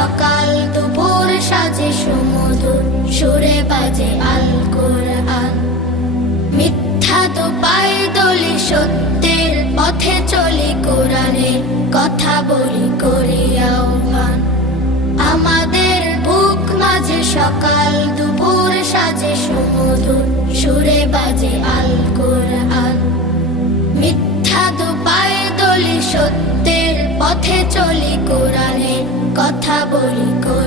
সকাল দুপুর সাজে সমুদ্র সুরে বাজে আল কোরআন। মিথ্যা তো পায় দলি সত্যের পথে চলি কোরআনে কথা বলি করিয়াও মান আমাদের বুক মাঝে সকাল দুপুর সাজে সমুদ্র সুরে বাজে আল কোরআন। পথে চলি কোরআনের কথা বলি কোরআন